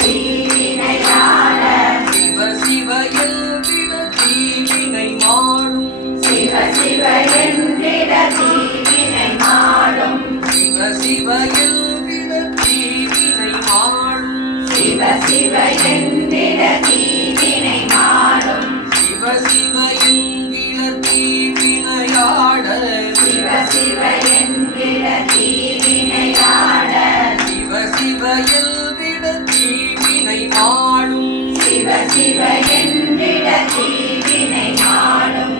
தீவினையாட சிவ சிவ என்றிட தீவினை மாடும் சிவ சிவ என்றிட தீவினை மாடும் சிவ சிவ என்றிட தீவினை மாடும் சிவ சிவ என்றிட தீவினை மாடும் சிவ சிவ என்கிற தீவினையாட சிவ சிவ என்கிற தீவினையாட சிவ சிவ எல்விட தீவினை மாடும் சிவ சிவ